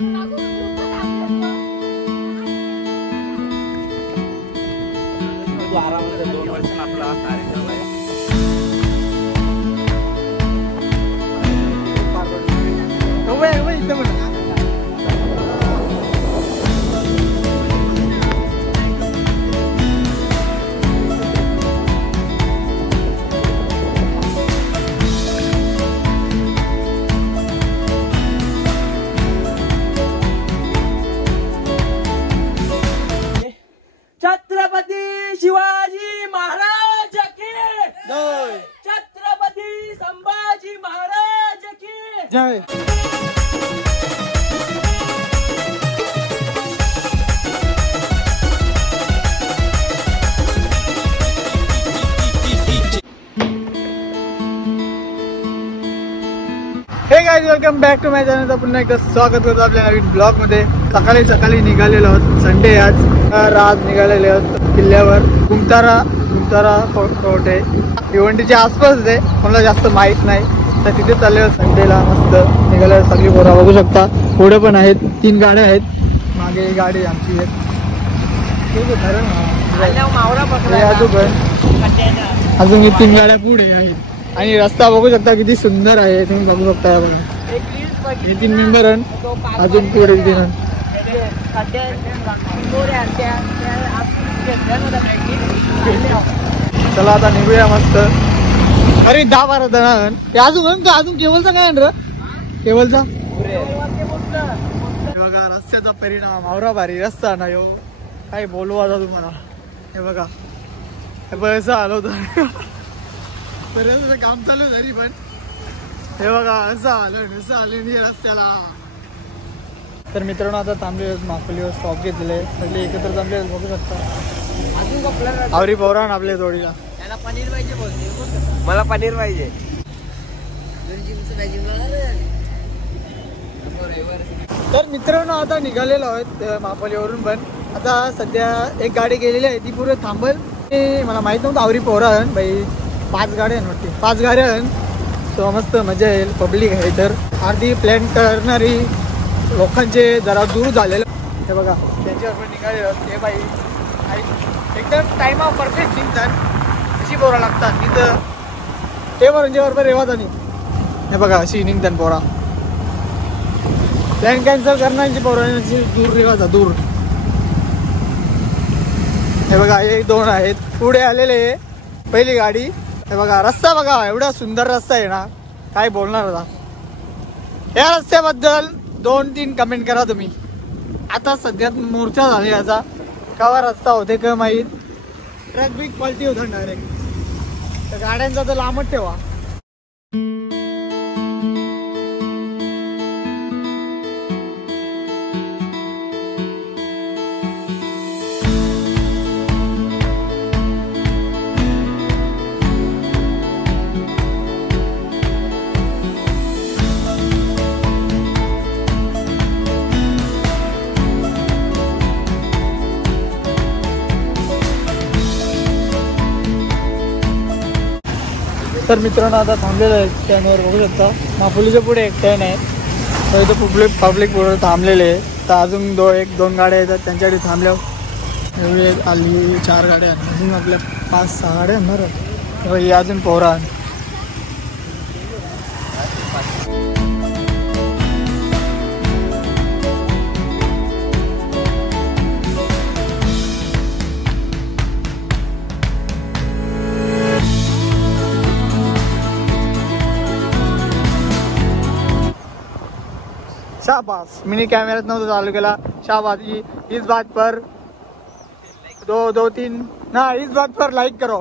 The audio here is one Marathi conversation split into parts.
आरामात 2 वर्षांनी आपला कार्यक्रम आहे. छत्रपती शिवाजी महाराज की जय. छत्रपती संभाजी महाराज की जय. Hey guys, welcome back to my channel. पुन्हा एकदा स्वागत करतो आपल्या नवीन ब्लॉग मध्ये. सकाळी निघालेलो आहोत. संडे आज निघालेले आहोत किल्ल्यावर. गुमतारा फोर्ट आहे, भिवंडीच्या आसपास आहे, मला जास्त माहित नाही. तर तिथे चालले संडेला. मस्त निघाले सगळी पोरं बघू शकता. पुढे पण आहेत 3 गाड्या आहेत. मागे ही गाडी आमची आहे. अजून ही 3 गाड्या पुढे आहेत. आणि रस्ता बघू शकता किती सुंदर आहे. तुम्ही बघू शकता. बघा हे 3 मेंबर अजून पुढे चला आता निघूया मस्त. अरे 10-12 जण अजून केवलचा काय र केवलचा. बघा रस्त्याचा परिणाम. आवरा भारी रस्ता ना यो. काय बोलू आता तुम्हाला. हे बघा असं आलो होतं. काम चालू तरी पण हे बघा असं आलं रस्त्याला. तर मित्रांनो आता थांबले माफुलीवर स्टॉप घेतलेले सगळे एकत्र थांबले बघू शकता. आवरी पौराण आपल्या जोडीला. त्याला पनीर पाहिजे बोलते. मला पनीर पाहिजे. तर मित्रांनो आता निघालेलो आहोत माफुलीवरून. पण आता सध्या एक गाडी गेलेली आहे ती पुढे थांबल. मला माहित नव्हतं आवरी पौराण बाई. 5 गाड्या वाटते. 5 गाड्या तो मस्त मजा येईल. पब्लिक आहे तर अर्धी प्लॅन करणारी लोकांचे जरा दूर झालेलं. हे बघा त्यांच्यावर निघाले. हे बाई एकदम टाइम ऑफ परफेक्ट निघतात. अशी पोरा लागतात तिथं ते बरोबर बरोबर रेवात. आणि हे बघा अशी निघतात पोरा. प्लॅन कॅन्सल करण्याची पोरांची दूर रेवाचा दूर. हे बघा हे 2 आहेत पुढे आलेले. पहिली गाडी. हे बघा रस्ता बघा एवढा सुंदर रस्ता आहे ना काय बोलणार आता. या रस्त्याबद्दल 2-3 कमेंट करा तुम्ही. आता सध्या मोर्चा झाला याचा. कवा रस्ता होते का माहीत. ट्रक बिग क्वालिटी होता डायरेक्ट. तर गाड्यांचा तर लांबच ठेवा. तर मित्रांनो आता थांबलेलं आहे स्टँडवर बघू शकता. माफुलीच्या पुढे एक ट्रेन आहे. तर इथं पब्लिक पुढे थांबलेले आहे. तर अजून 1-2 गाड्या येतात त्यांच्याकडे थांबल्यावर एवढी आली 4 गाड्या. अजून आपल्या 5-6 गाड्या येणार. ही अजून पोहरा. शाबाश. मिनी कैमरा नव्हता चालू केला. शाबाश. इस बात पर 2-3 ना इस बात पर लाइक करो.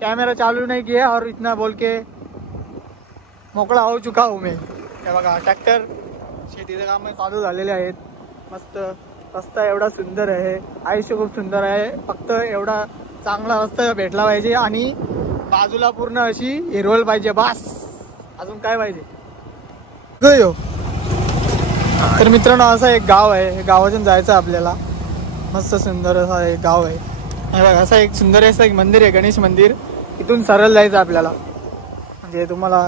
कैमरा चालू नहीं किया और इतना बोल के मोकळा हो चुका हूँ मैं. हे बघा ट्रॅक्टर शेतीचे काम चालू झालेले आहेत. मस्त रस्ता एवढा सुंदर आहे. आयुष्य खूप सुंदर आहे. फक्त एवढा चांगला रस्ता भेटला पाहिजे आणि बाजूला पूर्ण अशी हिरवळ पाहिजे. बस अजून काय पाहिजे. गयो. तर मित्रांनो असं एक गाव आहे. गावातून जायचं आपल्याला. मस्त सुंदर असा एक गाव आहे. हे बघा असं एक सुंदर असं एक मंदिर आहे, गणेश मंदिर. इथून सरळ जायचं आपल्याला. म्हणजे तुम्हाला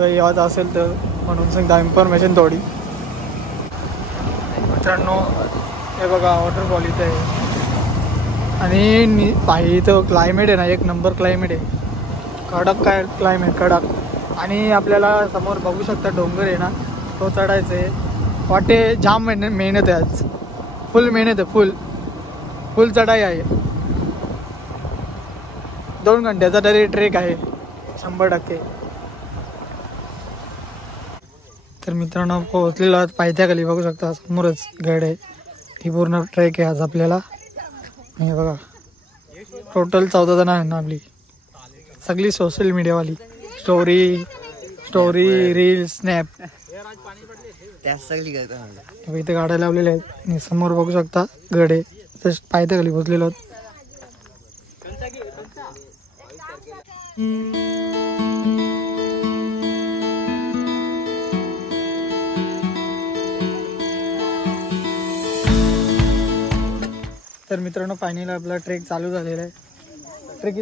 यायचं असेल तर म्हणून सांगता इन्फॉर्मेशन थोडी. मित्रांनो हे बघा वॉटरफॉल इथे आहे आणि पायी इथं क्लायमेट आहे ना एक नंबर क्लायमेट आहे. कडक काय क्लायमेट कडक. आणि आपल्याला समोर बघू शकता डोंगर आहे ना तो चढायचा आहे. वाटे जाम मेहनत आहे आज. फुल मेहनत आहे. फुल चढाई आहे. 2 घंट्याचा तरी ट्रेक आहे 100%. तर मित्रांनो पोहोचलेलो आज पायथ्याखाली बघू शकता समोरच गड आहे. ही पूर्ण ट्रेक आहे आज आपल्याला. हे बघा टोटल 14 जण आहे ना आपली सगळी सोशल मीडियावाली. स्टोरी रील स्नॅप इथे गाड्या लावलेल्या आहेत. आणि समोर बघू शकता गड आहे. जस्ट पायथ्याखाली पोहोचलेलो आहोत. तर मित्रांनो फायनली आपला ट्रेक चालू झालेला आहे. ट्रेक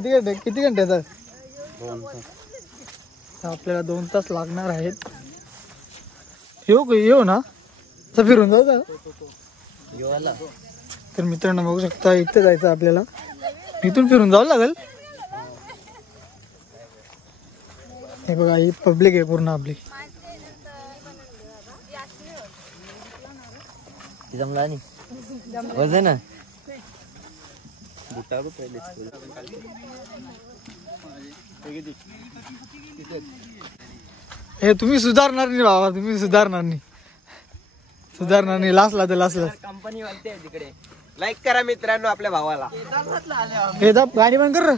किती घंट्याचा आहे? 2 तास. आपल्याला 2 तास लागणार आहेत. येऊ ना असं फिरून जाऊ. तर मित्रांनो बघू शकता इथे जायचं आपल्याला. इथून फिरून जावं लागेल. हे बघा ही पब्लिक आहे पूर्ण आपली. ना हे तुम्ही सुधारणार नाही बाबा. तुम्ही सुधारणार नाही. लासला तर लासला. कंपनी वालते तिकडे. लाईक करा मित्रांनो आपल्या भावाला. हे दाब गाडी बंद कर.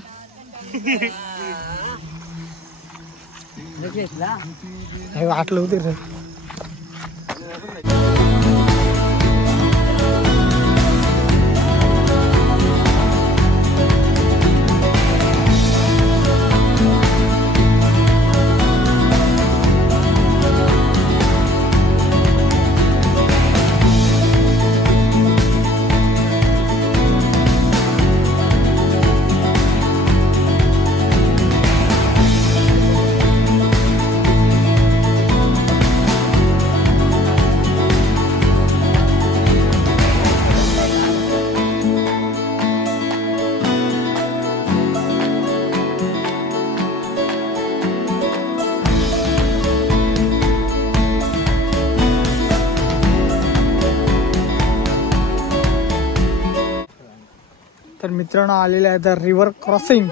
हे वाटलं होते रे. तर मित्रांनो आलेले आहे तर रिव्हर क्रॉसिंग.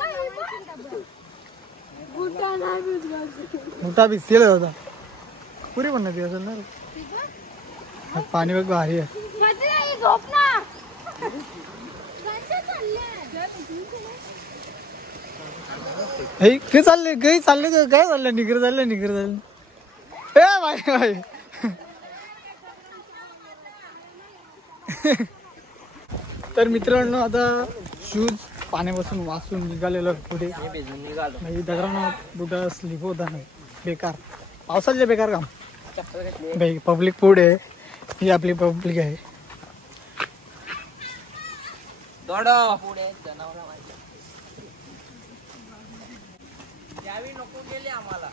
मोठा भिजलेला होता. पुरी पण नदी असेल ना. पाणी बघ भारी आहे. काय चालले काय चाललं निघर झालं. ए बाय तर मित्रांनो आता शूज पाण्यापासून वाचून निघालेलो पुढे. दगडांना बुटा स्लिप होता नाही. बेकार पावसाचे बेकार काम. पब्लिक पुढे ही आपली पब्लिक आहे. नको गेले आम्हाला.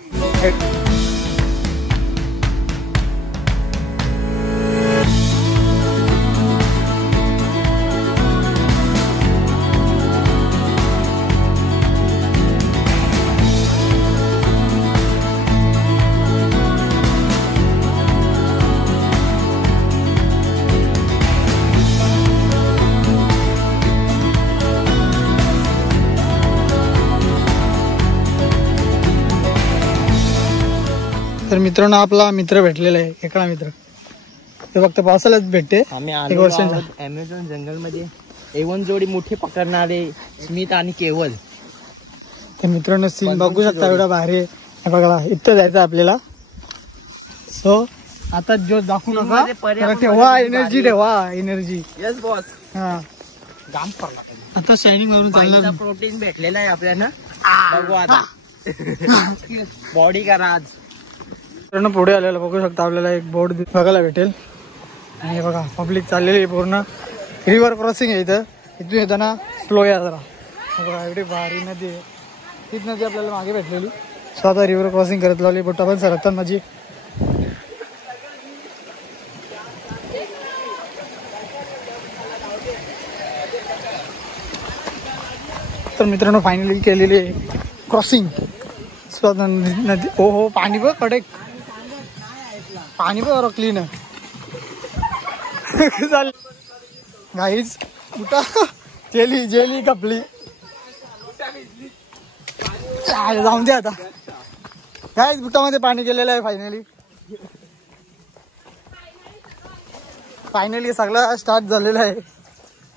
तर मित्रांनो आपला मित्र भेटलेला आहे. एकडा मित्र ते फक्त पावसाळ्यात भेटते. आम्ही अमेझॉन जंगल मध्ये एवन जोडी मोठे पकडणारे स्मित आणि केवल. ते मित्रांनो सीन बघू शकता एवढा भारी आहे. बघा इथं जायचं आपल्याला. सो आता जो दाखवू नका ठेवा. एनर्जी ठेवा. एनर्जी. Yes boss. हा काम पडला आता शायनिंग वरून चालणार. प्रोटीन भेटलेला आहे आपल्याला. बघू आता बॉडी करा आज. मित्रांनो पुढे आलेला बघू शकता आपल्याला एक बोर्ड बघायला भेटेल. आणि बघा पब्लिक चाललेली आहे पूर्ण. रिव्हर क्रॉसिंग आहे इथं. इथून येताना स्लो या जरा. बघा एवढी भारी नदी आहे. तीच नदी आपल्याला मागे भेटलेली. सो आता रिव्हर क्रॉसिंग करत लावली. बोटा पण सरकतात माझी. तर मित्रांनो फायनली केलेली क्रॉसिंग नदी. हो हो पाणी बघ कडे, पाणी बघ क्लीन आहे. गाईज कुठं केली जेली कपली जाऊन दे आता. गाईज बुटामध्ये पाणी केलेलं आहे फायनली सगळं स्टार्ट झालेलं आहे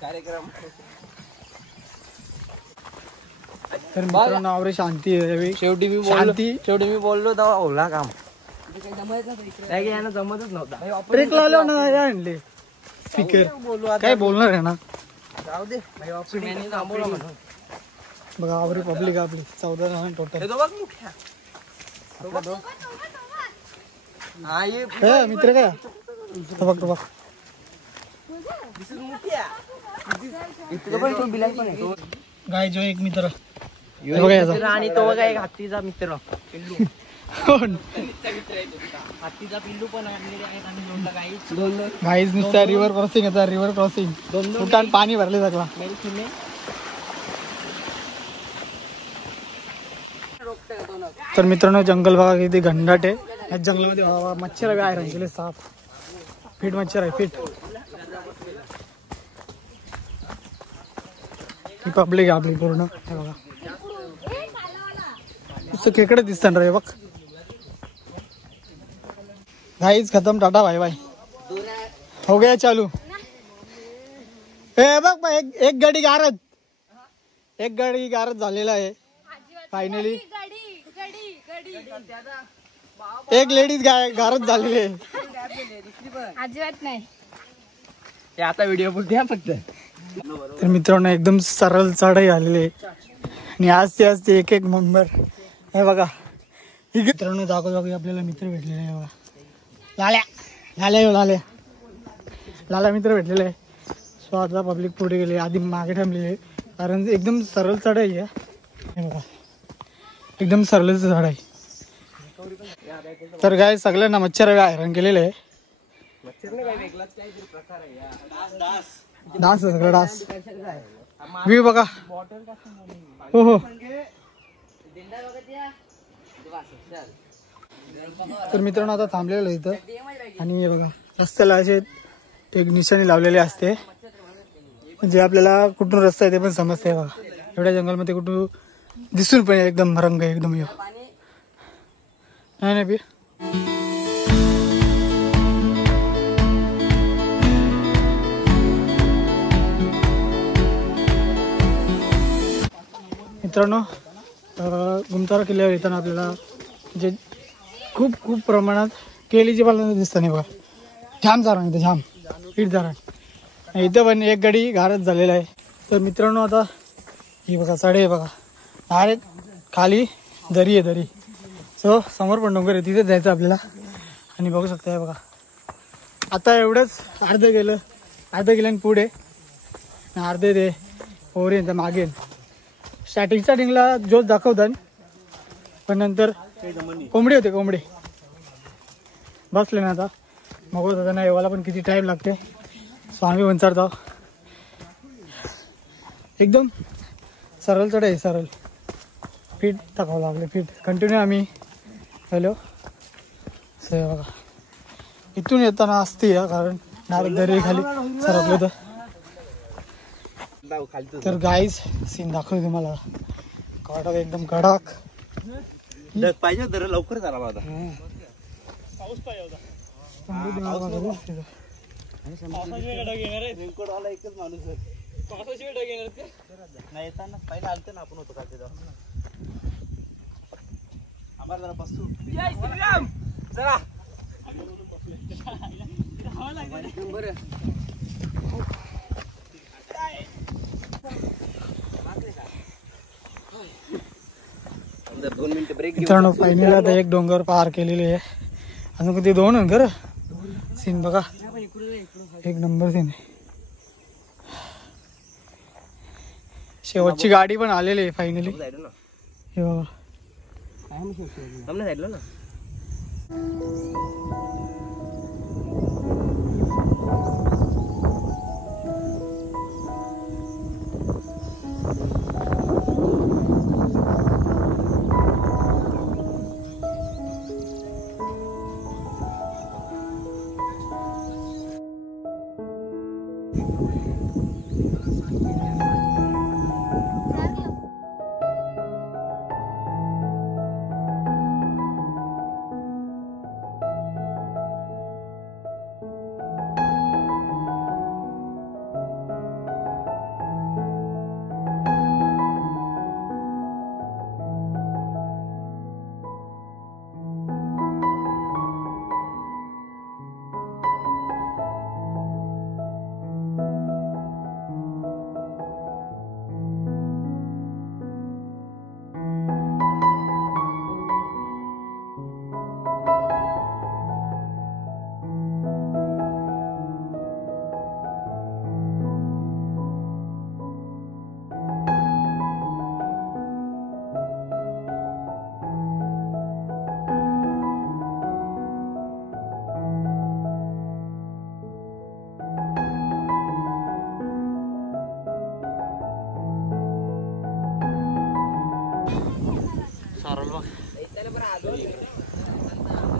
कार्यक्रम. तर मित्रांनो आवरे शांती आहे. शेवटी मी बोललो तेव्हा ओला काम जमतच नव्हता. ब्रेक लावलो ना आणले स्पीकर काय बोलणार आहे ना. जाऊ दे थांबवलं म्हणून. बघा आवरी पब्लिक आपली 14 जण टोटल. मित्र काय बघ बघ गाय जो एक मित्र आणि तो बघा एक हत्तीचा मित्र हत्तीचा पिल्लू पण आणलेले आहेत आम्ही. गाईज नुसत्या रिव्हर क्रॉसिंग येतात. रिव्हर क्रॉसिंग उठान पाणी भरले सगळा. तर मित्रांनो जंगल बघा किती घनदाट आहे. या जंगलामध्ये मच्छर आहे रंगलेले साप फीट मच्छर आहे फीट. ही पब्लिक आहे आपली पूर्ण. हे बघा नुसतं खेकडे दिसतात रे बघ. गाईज खतम टाटा बाय बाय हो गया चालू. हे बघ एक गाडी गारद झालेला आहे फायनली. एक लेडीज गारद झालेली आहे. अजिबात नाही. आता व्हिडिओ बघ फक्त. तर मित्रांनो एकदम सरळ चढाई आलेली आहे आणि आजते आजते एक एक मेंबर. हे बघा मित्रांनो दाखव आपल्याला मित्र भेटलेले आहे. बघा लाल्या मित्र भेटलेले आहे. सो आता पब्लिक पुढे गेले आधी मागे थांबलेले कारण एकदम सरळ चढाई आहे. हे बघा एकदम सरळ चढाई. तर काय सगळ्यांना मच्छर हैराण केलेलं आहे. डास सगळं डास व्ह्यू बघा. हो हो तर मित्रांनो आता थांबलेलं आहे इथं आणि हे बघा रस्त्याला असे एक निशाणी लावलेली असते म्हणजे आपल्याला कुठून रस्ता आहे ते पण समजते. बघा एवढ्या जंगलमध्ये कुठून दिसून पण एकदम रंग एकदम यो नाही. मित्रांनो गुमतारा किल्ल्यावर येताना आपल्याला जे खूप प्रमाणात केळीची पानं दिसतात नाही बघा. जाम चारण इथं जाम पीठ चारण इथं पण एक गाडी गारच झालेला आहे. तर मित्रांनो आता ही बघा साडे आहे बघा डायरेक्ट खाली दरी आहे दरी. सो समोर पण डोंगर आहे तिथेच जायचं आपल्याला आणि बघू शकता हे बघा आता एवढंच अर्धं गेलं पुढे अर्धे ते ओरे मागे. स्टार्टिंगला जोश दाखवतात पण नंतर कोंबडी होते कोंबडी बसले ना. आता बघत होता ना येवाला पण किती टाइम लागते. सो आम्ही पण चढतो एकदम सरळ चढाई सरळ फीट टाकावं लागले फीट कंटिन्यू आम्ही हॅलो से बघा इथून येताना असते कारण डायरेक्ट दरी खाली सरकलो तर गाईज सीन दाखवतो तुम्हाला कडक एकदम कडक पाहिजे तर लवकर झाला माझा पाऊस पाहिजे एकच माणूस नाही येताना पहिला आलते ना आपण होतो का ते आम्हाला जरा बसू जरा मित्रांनो फायनली आता एक डोंगर पार केलेली आहे अजून किती दोन आहे खरं. सीन बघा एक नंबर सीन आहे. शेवटची गाडी पण आलेली आहे फायनली हे बघा.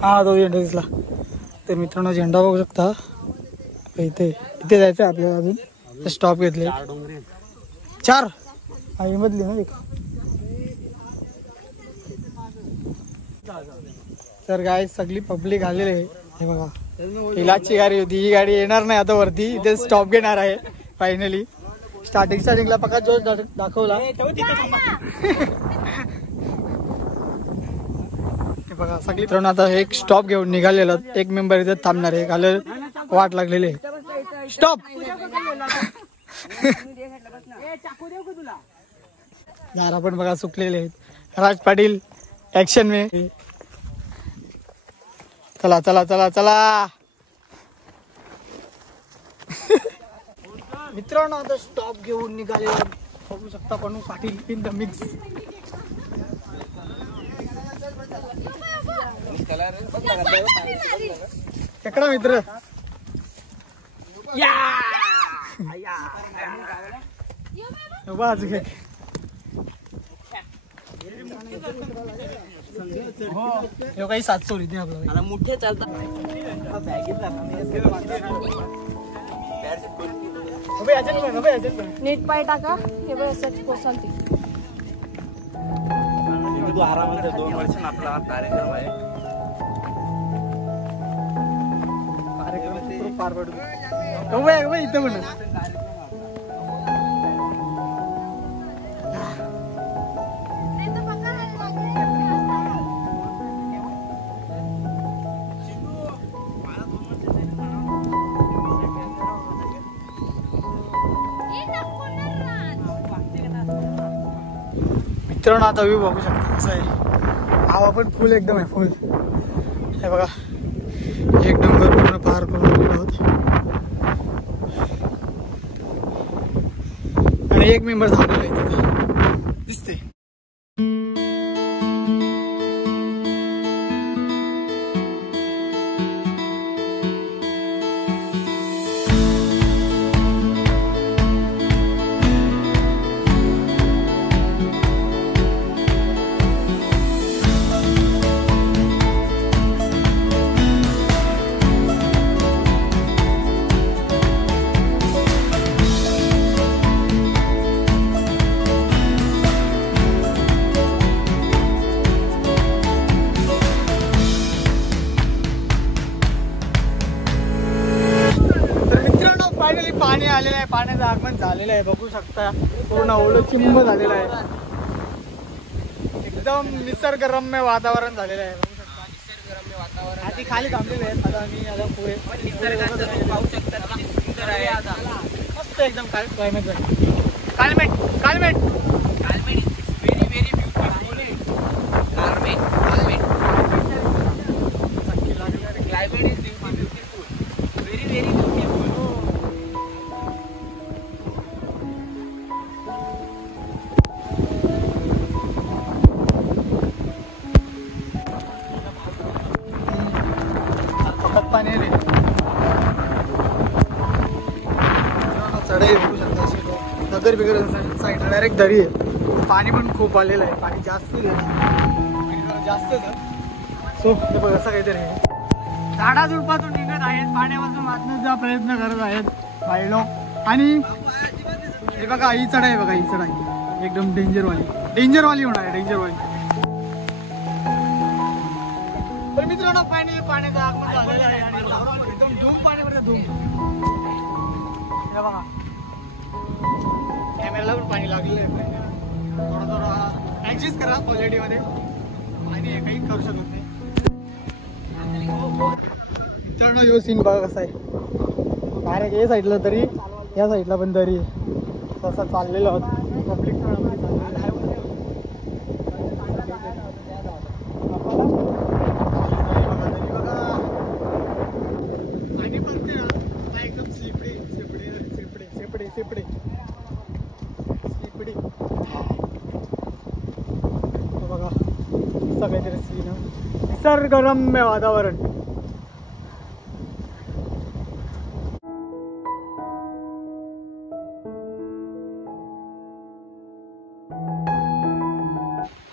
हा तो झेंडा दिसला. तर मित्रांनो झेंडा बघू शकता. इथे इथे जायचं आपल्याला. अजून स्टॉप घेतले 4 आई मधली ना एक. तर गाय सगळी पब्लिक आलेली आहे. हे बघा इलाजची गाडी होती, ही गाडी येणार नाही आता वरती. इथे स्टॉप घेणार आहे फायनली. स्टार्टिंगला पक्का जोश दाखवला. बघा सगळी मित्रांनो आता एक स्टॉप घेऊन निघालेलं. एक मेंबर इथे थांबणार आहे. घाल वाट लागलेली आहे. स्टॉप. दारा पण बघा सुकलेले आहेत. राज पाटील ऍक्शन में. चला चला चला चला मित्रांनो आता स्टॉप घेऊन निघाले. बघू शकता पण पाटील इन द मिक्स. एकडा मित्र बाजू घे. काही 700 नाही आपल्याला मोठे चालतात. नीट पाय टाका. हे बघ असं कोसळते. बुधवारामध्ये 2 वर्षांनी आपला हा कार्यक्रम आहे. कार्यक्रम पार पडतो. इथं पण मित्रांनो आता व्ह्यू बघू शकता कसं आहे. हवा पण फुल एकदम आहे. फुल हे बघा एक डोंगर पूर्ण पार करून आलेलो आहोत. आणि एक मेंबर थांबलेला आहे तिथे दिसते. पाणी आलेलं आहे. पाण्याचं आगमन झालेलं आहे. बघू शकता पूर्ण ओलं चिंब झालेलं आहे. एकदम निसर्गरम्य वातावरण झालेलं आहे. बघू शकता निसर्गरम्य वातावरण. आधी खाली थांबलेले आहेत. आता आम्ही आता पुढे निसर्गाचं पाहू शकता. सुंदर आहे. आता मस्त एकदम क्लायमेट झालं. Climate climate climate is very very beautiful. Climate climate is beautiful. Very very beautiful. चढाई बघू शकता. नगर बिगर साईड डायरेक्ट दरी आहे. पाणी पण खूप आलेलं आहे. पाणी जास्त जास्तच सो हे बघ असं काहीतरी आहे. झाडाझुडपातून निघत आहेत. पाण्यापासून वाचण्याचा प्रयत्न करत आहेत बाई लोक. आणि हे बघा ही चढाई आहे, बघा ही चढाई एकदम डेंजरवाली होणार आहे, डेंजरवाली. तर मित्रांनो फायनली पाण्याचा आगमन झालेलं आहे आणि एकदम धूम पाण्यामध्ये धूम. हे बघा कॅमेराला पण पाणी लागलेलं आहे. थोडा ऍडजस्ट करा क्वालिटीमध्ये आणि काही करू शकत नाही. मित्रांनो यो सीन बघा कसा आहे. डायरेक्ट या साईडला तरी या साईडला पण तरी तसा चाललेला होता पब्लिक. आणि पडते ना एकदम स्लिपडी बघा असं काहीतरी सीन. निसर्गरम्य वातावरण.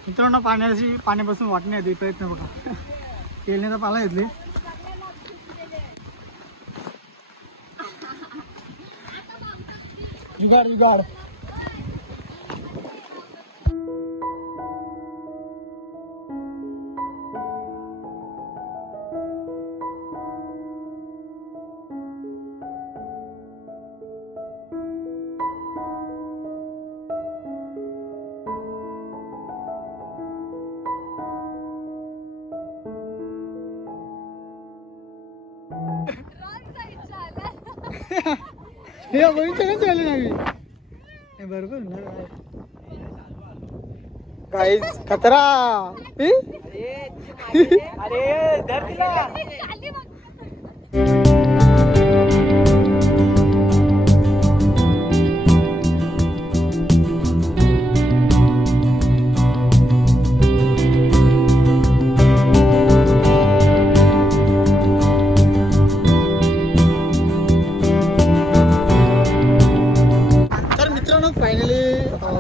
मित्रांनो पाण्यापासून वाटण्यासाठी प्रयत्न बघा. केळण्याचा पाला घेतले. युगाड हे बघितलं चालू नाही बरोबर गाईज खतरा.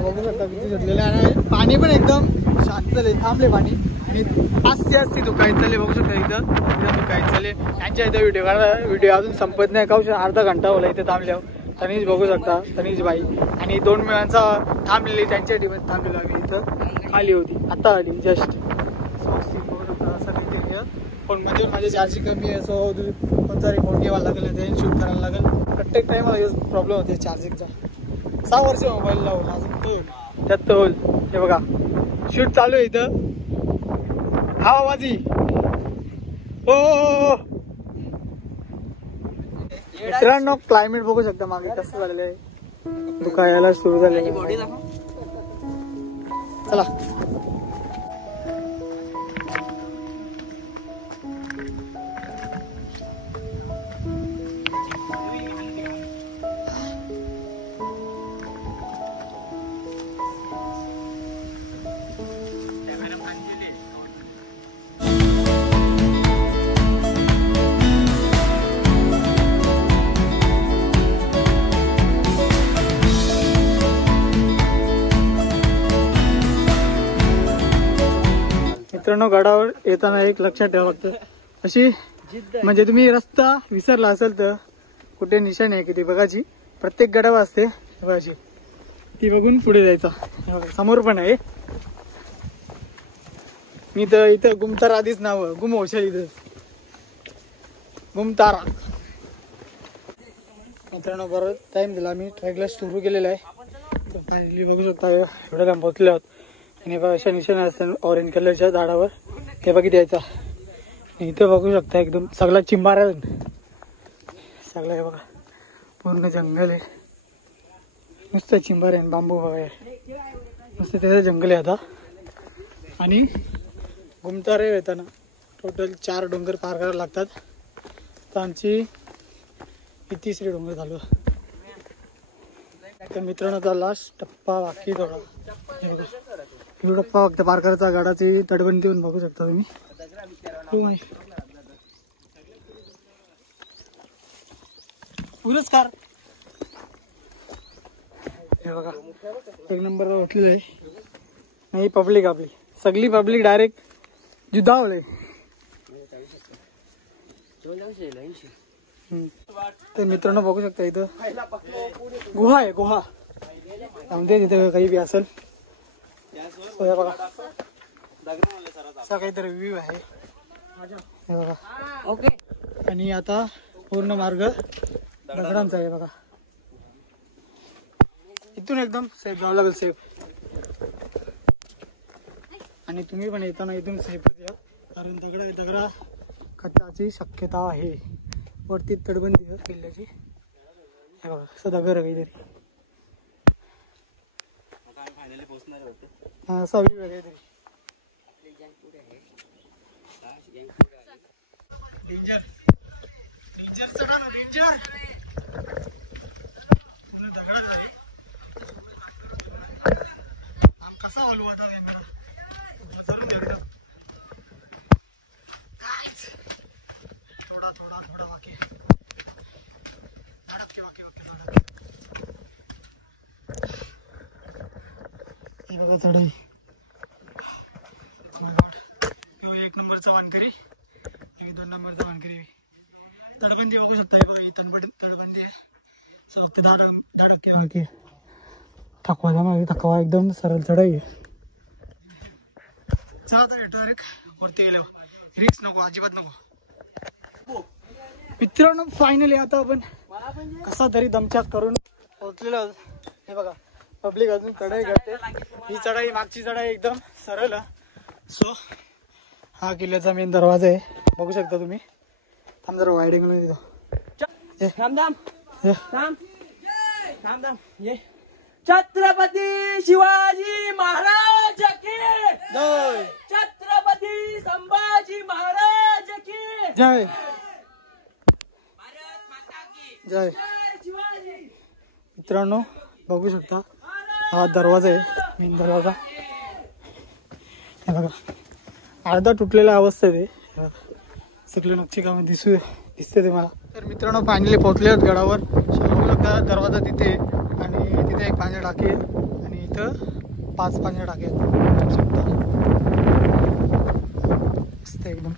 बघू शकता किती सुटलेलं आहे आणि पाणी पण एकदम शांत झाले. थांबले पाणी आणि आस्ती दुखायत चालले. बघू शकता इथं दुखायत चालले. त्यांच्या इथं व्हिडिओ अजून संपत नाही. का अर्धा घंटा होला इथे थांबल्यावर. तनीश बघू शकता, तनीश बाई आणि 2 मुलांचा थांबलेली त्यांच्या टीमध्ये थांबलेलो आम्ही. इथं आली होती आता आली जस्ट. बघू शकता असं काही पण मध्ये माझी चार्जिंग कमी आहे. सो कोणता रिमोट घ्यावा लागेल, ते शूट करायला लागेल. प्रत्येक टाईमला प्रॉब्लेम होते चार्जिंगचा. 6 वर्ष मोबाईल लावून अजून त्यात तर होईल. हे बघा शूट चालू आहे इथं. हवाबाजी हो. मित्रांनो क्लायमेट बघू शकता मागे कसं झालेलं आहे. दुखायला सुरू झालेलं आहे. चला मित्रांनो गडावर येताना एक लक्षात ठेवा फक्त अशी म्हणजे तुम्ही रस्ता विसरला असेल तर कुठे निशाणी आहे की ती बघायची. प्रत्येक गडावर असते बघायची, ती बघून पुढे जायचा. समोर पण आहे. मी तर इथं गुमतारा आधीच नाव गुम होशाल इथं गुमतारा. मित्रांनो बरोबर टाइम दिला. मी ट्रॅकला सुरू केलेला आहे. फायनली बघू शकता एवढं लांब पोहोचले आहोत. आणि बघा अशा निशाणा असतात ऑरेंज कलरच्या झाडावर, ते बघित द्यायचा. इथं बघू शकता एकदम सगळा चिंबारा सगळं आहे बघा. पूर्ण जंगल आहे. नुसतं चिंबार आहे, बांबू बघा नुसतं त्याचं जंगल आहे आता. आणि गुमतारे येताना टोटल 4 डोंगर पार करायला लागतात. तर आमची ही 3री डोंगर झालो. तर मित्रांनो लास्ट टप्पा बाकी थोडा टप्पा फक्त पार करायचा. गाडाची तटबंदी पण बघू शकता तुम्ही. पुरस्कार हे बघा 1 नंबरला उठलेलं आहे. नाही पब्लिक आपली सगळी पब्लिक डायरेक्ट जुधावले. तर मित्रांनो बघू शकता इथं गुहा आहे गुहा त्यामध्ये तिथे काही बी असेल बघा असा काहीतरी व्ह्यू आहे हे बघा. ओके. आणि आता पूर्ण मार्ग दगडांचा आहे बघा. इथून एकदम सेफ जावं लागेल सेफ. आणि तुम्ही पण येताना इथून सेफच या कारण दगडा खचाची शक्यता आहे. वरती तटबंदी आहे किल्ल्याची. हे बघा असं दगड आहे काहीतरी असा व्ह्यू आहे काहीतरी. डेंजर डेंजर चढा ना डेंजर. दगडात आहे कसा बोलू आता थोडा थोडा थोडा वाके वाके वाके हे बघा चढाई. एक नंबरचा वानकरी 2 नंबरचा वानकरी. तडबंदी बघू शकता बघा ही तडबंदी आहे. फक्त 10% थकवा त्यामुळे थकवा एकदम सरळ चढाई आहे. चला आता भेटू डायरेक्ट वरती गेल्यावर. रिक्स नको अजिबात नको. मित्रांनो फायनली आता आपण कसा तरी दमछाक करून पोहोचलेलो. हे बघा पब्लिक अजून चढाई करते. ही चढाई मागची चढाई एकदम सरळ. सो हा किल्ल्याचा मेन दरवाजा आहे बघू शकता तुम्ही. थांब जरा वाईडिंग ये छत्रपती शिवाजी महाराज की जय. छत्रपती संभाजी महाराज की जय भारत माता की जय. शिवाजी. मित्रांनो बघू शकता हा दरवाजा आहे मेन दरवाजा. हे बघा अर्धा तुटलेल्या अवस्थेत आहे. सगळे नक्षीकाम दिसते ते मला. तर मित्रांनो फायनली पोहोचले आहेत गडावर. बघू शकता दरवाजा तिथे आणि तिथे एक पाण्याची टाकी आहे आणि इथं 5 पाण्याच्या टाकी आहेत बघू शकता. मस्त एकदम.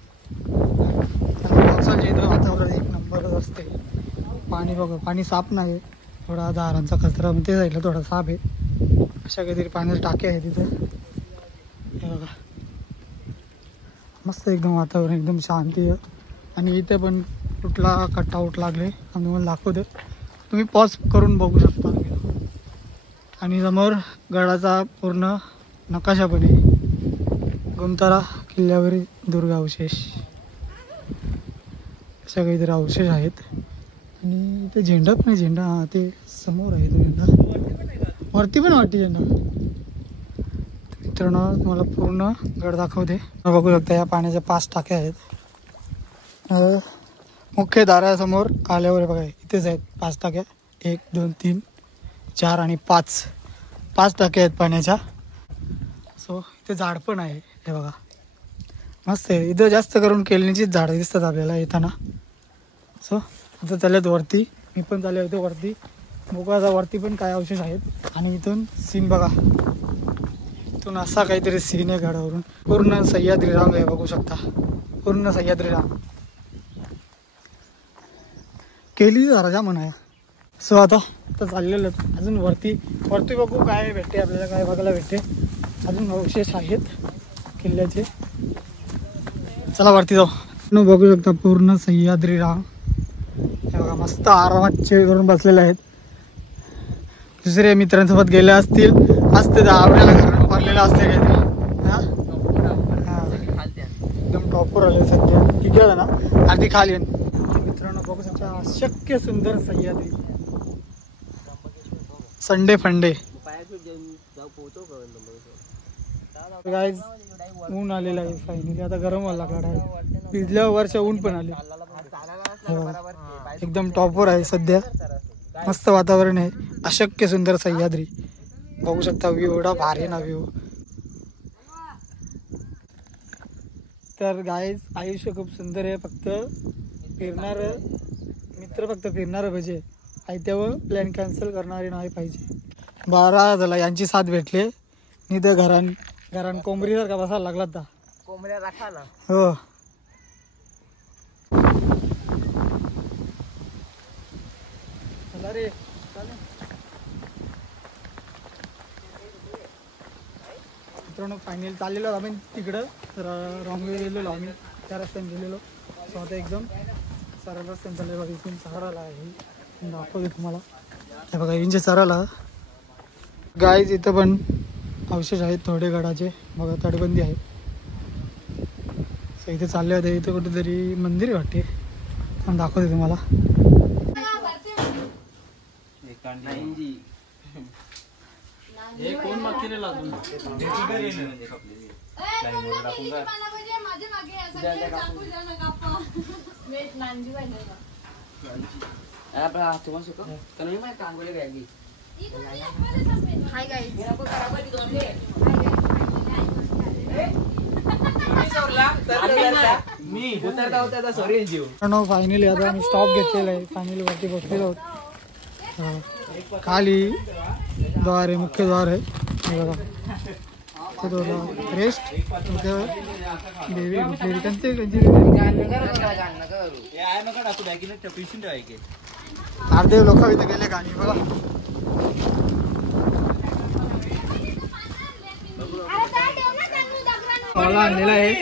पावसाच्या इथं वातावरण एक नंबरच असते. पाणी बघा पाणी साफ नाही थोडा दारांचा कचरा ते साईडला थोडा साफ आहे. अशा काहीतरी पाण्याची टाकी आहे तिथं. हे बघा मस्त एकदम वातावरण एकदम शांती आहे. आणि इथे पण कुठला कटआउट लागले आम्ही मला दाखवते. तुम्ही पॉज करून बघू शकता. आणि समोर गडाचा पूर्ण नकाशा पण आहे. गुमतारा किल्ल्यावरील दुर्गावशेष अशा काहीतरी अवशेष आहेत. आणि इथे झेंडा पण आहे. झेंडा हा ते समोर आहे तो झेंडा. वरती पण वाटते झेंडा. मित्रांनो तुम्हाला पूर्ण गड दाखवते. बघू शकता या पाण्याच्या 5 टाक्या आहेत. मुख्य दारासमोर आल्यावर बघा इथेच आहेत 5 टाक्या. 1 2 3 4 आणि 5 टाक्या आहेत पाण्याच्या. सो इथे झाड पण आहे. हे बघा मस्त आहे. इथं जास्त करून केळीचीच झाडं दिसतात आपल्याला येताना. सो आता चालल्यात वरती. मी पण चालले होते वरती. मोकळाचा वरती पण काय अवशेष आहेत. आणि इथून सीन बघा. इथून असा काहीतरी सीन आहे गडावरून. पूर्ण सह्याद्री रांग आहे बघू शकता. पूर्ण सह्याद्री रांग केली राजा म्हणा. सो आता चाललेलं अजून वरती बघू काय भेटते आपल्याला काय बघायला भेटते. अजून अवशेष आहेत किल्ल्याचे. चला वरती जाऊ. बघू शकता पूर्ण सह्याद्री रांग. हे बघा मस्त आरामात चेअर करून बसलेले आहेत. दुसऱ्या मित्रांसोबत गेले असते आपल्याला घरून पडलेलं असते काहीतरी. एकदम टॉपवर आले सध्या. ठीक आहे ना आधी खाली. मित्रांनो बघू शकता अशक्य सुंदर सह्याद्री. संडे फंडे गाईज. ऊन आलेलं आहे फायनली. आता गरम व्हायला लागला आहे. भिजल्या वर्ष ऊन पण आले. एकदम टॉपवर आहे सध्या. मस्त वातावरण आहे. अशक्य सुंदर सह्याद्री बघू शकता. व्ह्यू एवढा भारी ना व्ह्यू. तर गाईज आयुष्य खूप सुंदर आहे. फक्त फिरणार मित्र फक्त फिरणार पाहिजे. आयत्यावर प्लॅन कॅन्सल करणारे नाही पाहिजे. 12 झाला यांची साथ भेटले. निध घरान कोंबडीसारखा बसायला लागला आता. कोंबड्या राखा ना. हो मित्रांनो फायनल चाललेलो आम्ही तिकडं तर रॉंग वे गेलेलो आम्ही त्या रस्त्याने गेलेलो. सो आता एकदम सरळ रस्त्याने चालले बघा. इथून चराला आहे दाखवते तुम्हाला. हे बघा इंचे चराला गाईज. इथं पण अवशेष आहेत थोडे गडाचे बघा. तटबंदी आहे. सो इथे चालले होते. इथं कुठेतरी मंदिर वाटते पण दाखवते तुम्हाला. फायनली आता आम्ही स्टॉप घेतलेला आहे. फायनली वरती बसलेलो आहोत. खाली द्वार आहे. मुख्य द्वार आहे बघा. रेस्ट देवी अर्धे लोक इथे गेले गाणी बघा. मला आणलेला आहे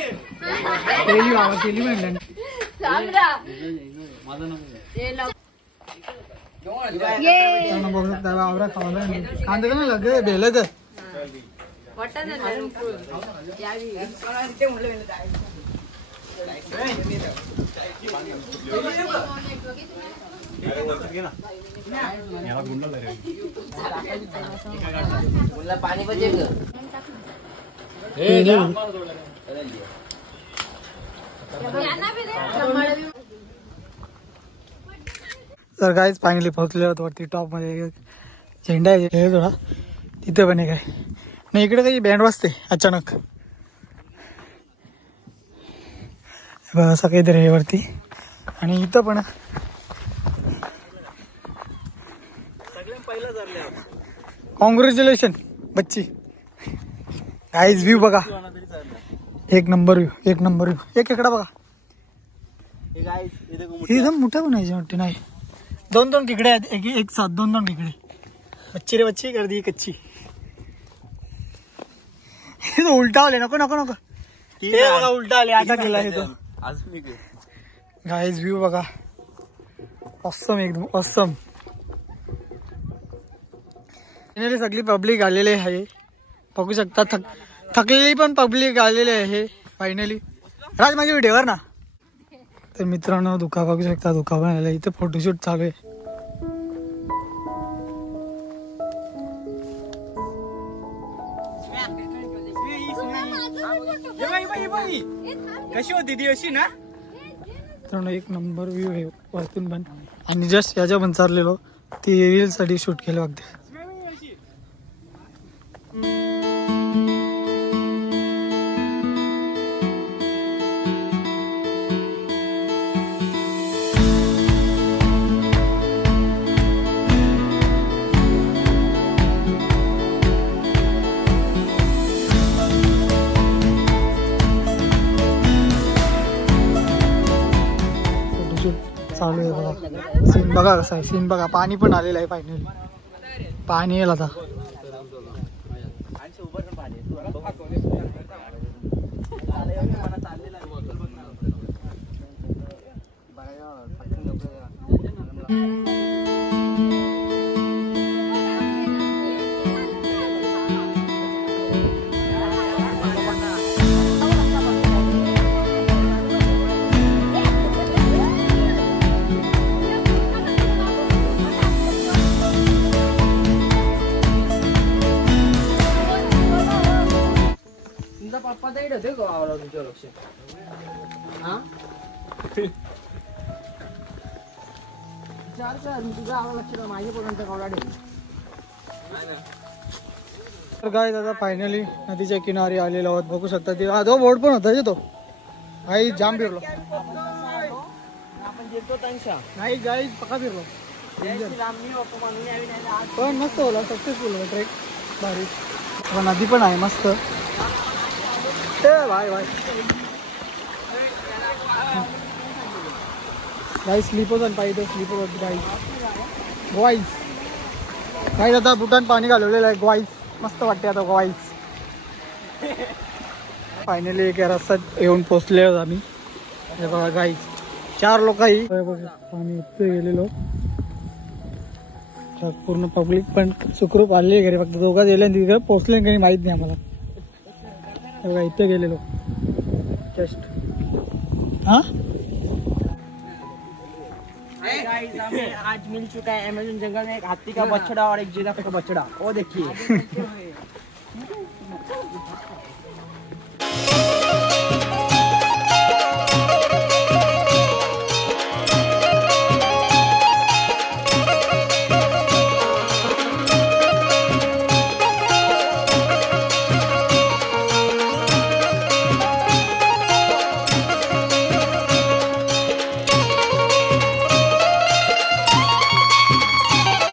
केली बाबा. केली म्हणलं बघू शकता. आवरा खावाला कांदा का नाही लगे बेलं ग. पाणी पाहिजे ग. तर काहीच फायनली पोहोचले होतो वरती टॉप मध्ये. झेंडा आहे थोडा तिथे पण काय नाही. इकडे काही बँड वाजते अचानक असं काहीतरी आहे वरती. आणि इथं पण कॉंग्रॅच्युलेशन बच्ची. गाईज व्ह्यू बघा. एक नंबर व्ह्यू. एक नंबर व्ह्यू. एक इकडा बघा. एकदम मोठा पण आहे वाटते. नाही दोन दोन तिकडे आहेत. एक साथ दोन दोन तिकडे. बच्ची रे बच्ची गर्दी कच्ची. उलटा आले. नको नको नको. हे बघा उलटा आले. आता केला आहे तो. गाईज व्ह्यू बघा. ऑसम एकदम ऑसम. सगळी पब्लिक आलेली आहे बघू शकता. थकलेली पण पब्लिक आलेली आहे फायनली. राज माझ्या व्हिडिओवर ना. तर मित्रांनो दुका बघू शकता. दुका पण आला. इथे फोटोशूट चालू आहे. कशी होती ती अशी ना. मित्रांनो एक नंबर व्ह्यू आहे वरतून पण. आणि जस्ट याच्या पण चाललेलो ती रील साठी शूट केलं अगदी. चालू आहे बघा. सीन बघा कसा आहे. सीन बघा. पाणी पण आलेलं आहे फायनली. पाणी येईल आता. तर काय दादा फायनली नदीच्या किनारी आलेलो आहोत. बघू शकता ते तो बोर्ड पण होता तो. काही जाम फिरलो नाही. गाई पक्का फिरलो पण मस्त होला. सक्सेसफुल हो ट्रेक. भारी. नदी पण आहे मस्त. भाई भाई गाई स्लीपर पण पाहिजे. स्लीपर होती गाई. ग्वाईज गाईज आता बुटान पाणी घालवलेलं आहे. ग्वाईज मस्त वाटते आता ग्वाईज. फायनली एक रस्त्यात येऊन पोचले आहोत आम्ही. हे बघा गाईज 4 लोक आहे. आम्ही इथे गेलेलो पूर्ण पब्लिक पण सुखरूप आले घरी. फक्त दोघं गेले तिकडे पोचले काही माहित नाही आम्हाला. बघा इथे गेलेलो जस्ट. हाँ आज मिल चुका है अमेज़न जंगल में एक हाथी का बछड़ा और एक जिराफ का बछड़ा. वो देखिए